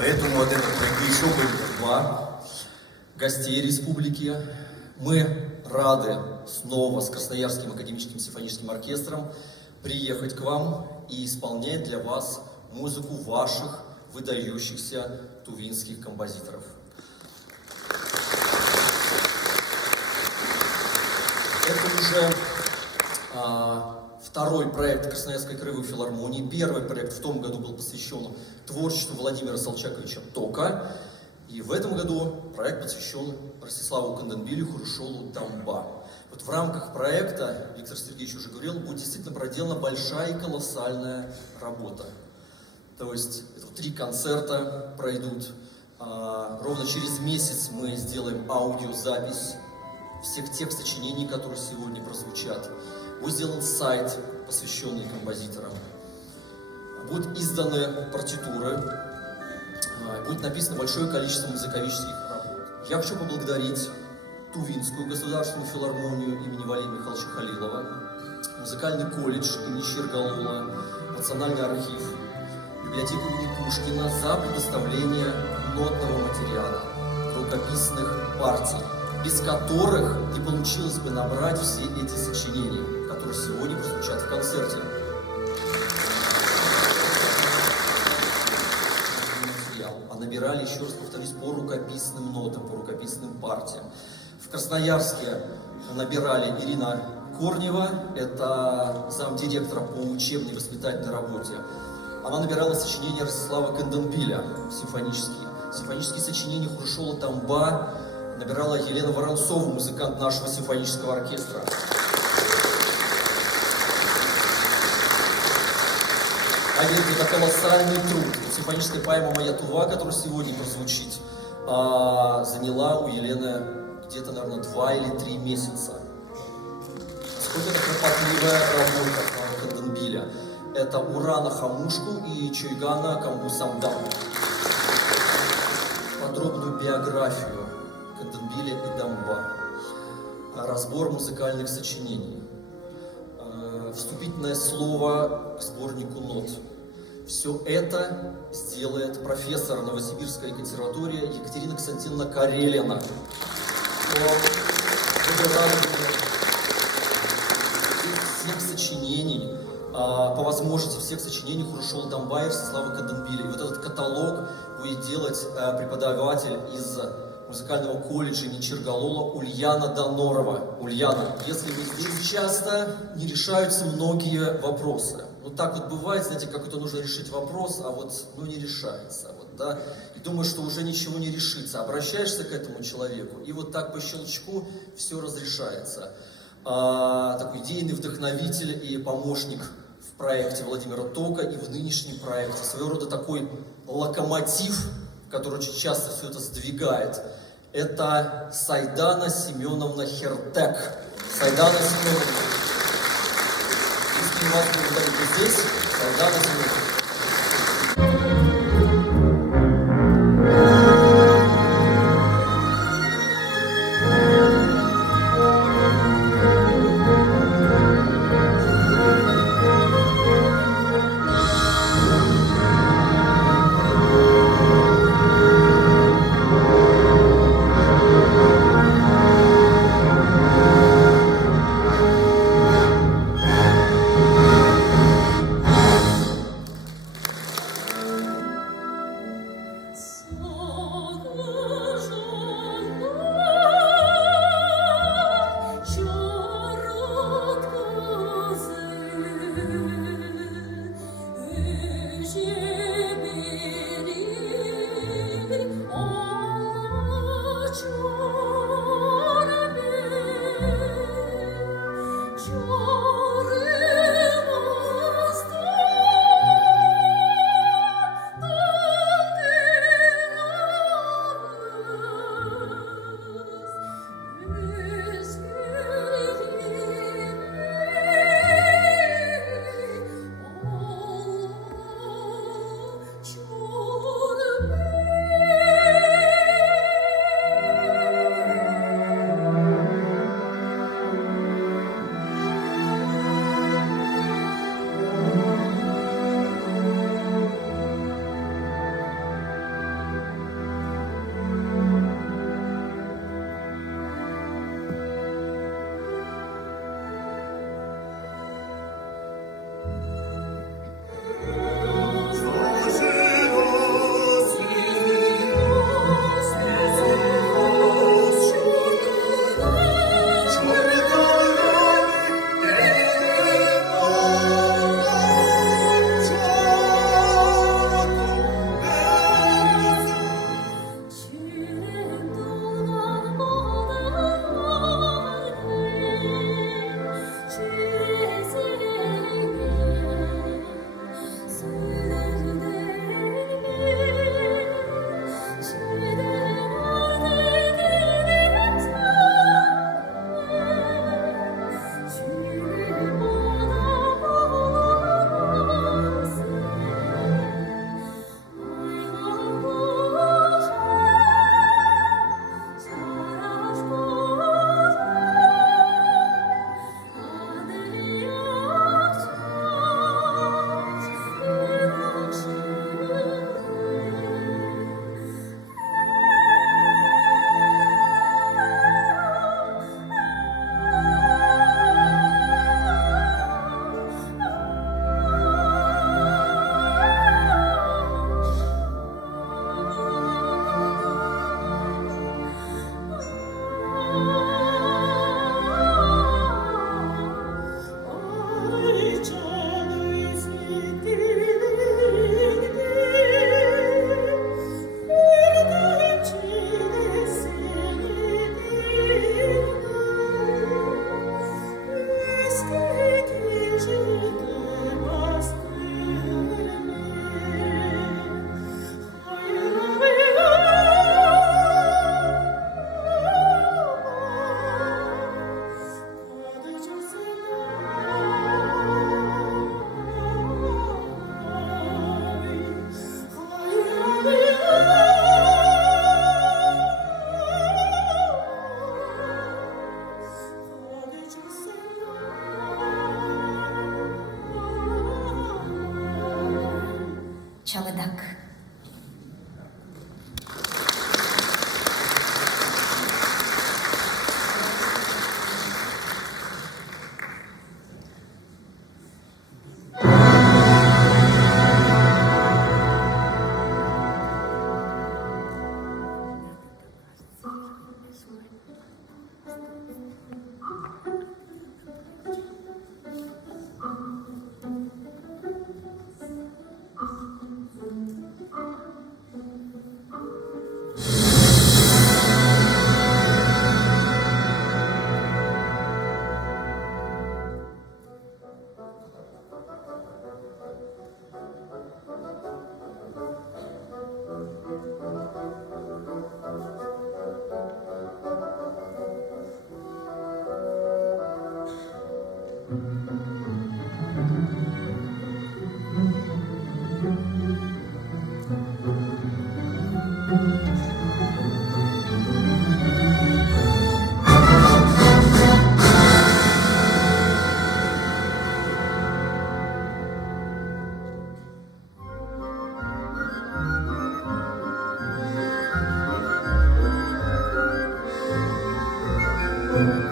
Поэтому от этого проекта еще будет два гостей республики. Мы рады снова с Красноярским академическим симфоническим оркестром приехать к вам и исполнять для вас музыку ваших выдающихся тувинских композиторов. Это уже второй проект Красноярской краевой филармонии. Первый проект в том году был посвящен творчеству Владимира Солчаковича Тока. И в этом году проект посвящен Ростиславу Канденбилю, Хрушолу Дамба. Вот в рамках проекта, Виктор Сергеевич уже говорил, будет действительно проделана большая и колоссальная работа. То есть 3 концерта пройдут. Ровно через месяц мы сделаем аудиозапись всех тех сочинений, которые сегодня прозвучат. Будет сделан сайт, посвященный композиторам. Будут изданы партитуры. Будет написано большое количество музыковических работ. Я хочу поблагодарить Тувинскую государственную филармонию имени Валерия Михайловича Халилова, музыкальный колледж имени Чиргалула, Национальный архив, библиотеку имени Пушкина за предоставление нотного материала, рукописных партий, без которых не получилось бы набрать все эти сочинения, которые сегодня прозвучат в концерте. А набирали, еще раз повторюсь, по рукописным нотам, по рукописным партиям. В Красноярске набирали Ирина Корнева, это замдиректора по учебной воспитательной работе. Она набирала сочинения Ростислава Канденбиля, симфонические сочинения Хрушола Дамба набирала Елена Воронцова, музыкант нашего симфонического оркестра. А это колоссальный труд. Симфоническая поэма «Моя Тува», которая сегодня прозвучит, заняла у Елены где-то, наверное, 2 или 3 месяца. Сколько это кропотливая работа Канденбиля. Это Урана Хамушку и Чойгана Камбусамдан. Подробную биографию Канденбиля и Дамба. Разбор музыкальных сочинений. Вступительное слово к сборнику нот. Все это сделает профессор Новосибирской консерватории Екатерина Константиновна Карелина. Всех сочинений, по возможности всех сочинений Хрушола Дамба и Ростислава Канденбиля. И вот этот каталог будет делать преподаватель из музыкального колледжа имени Чиргалула Ульяна Донорова. Ульяна, если вы здесь, часто не решаются многие вопросы. Вот так вот бывает, знаете, как это нужно решить вопрос, а вот не решается. Вот, да? И думаешь, что уже ничего не решится. Обращаешься к этому человеку, и вот так по щелчку все разрешается. Такой идейный вдохновитель и помощник в проекте Владимира Тока и в нынешнем проекте. Своего рода такой локомотив, который очень часто все это сдвигает. Это Сайдана Семеновна Хертек. Сайдана Семеновна. Если вас благодарите здесь, Сайдана Семеновна. Thank you.